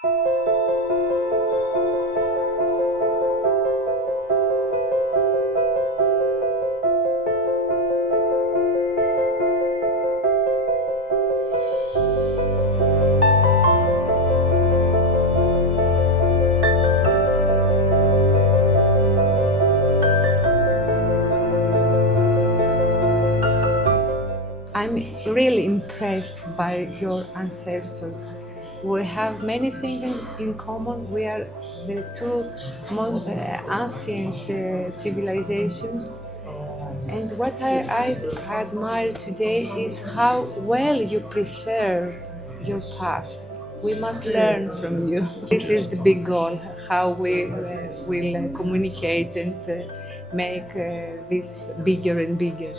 I'm really impressed by your ancestors. We have many things in common. We are the two most ancient civilizations. And what I admire today is how well you preserve your past. We must learn from you. This is the big goal, how we will communicate and make this bigger and bigger.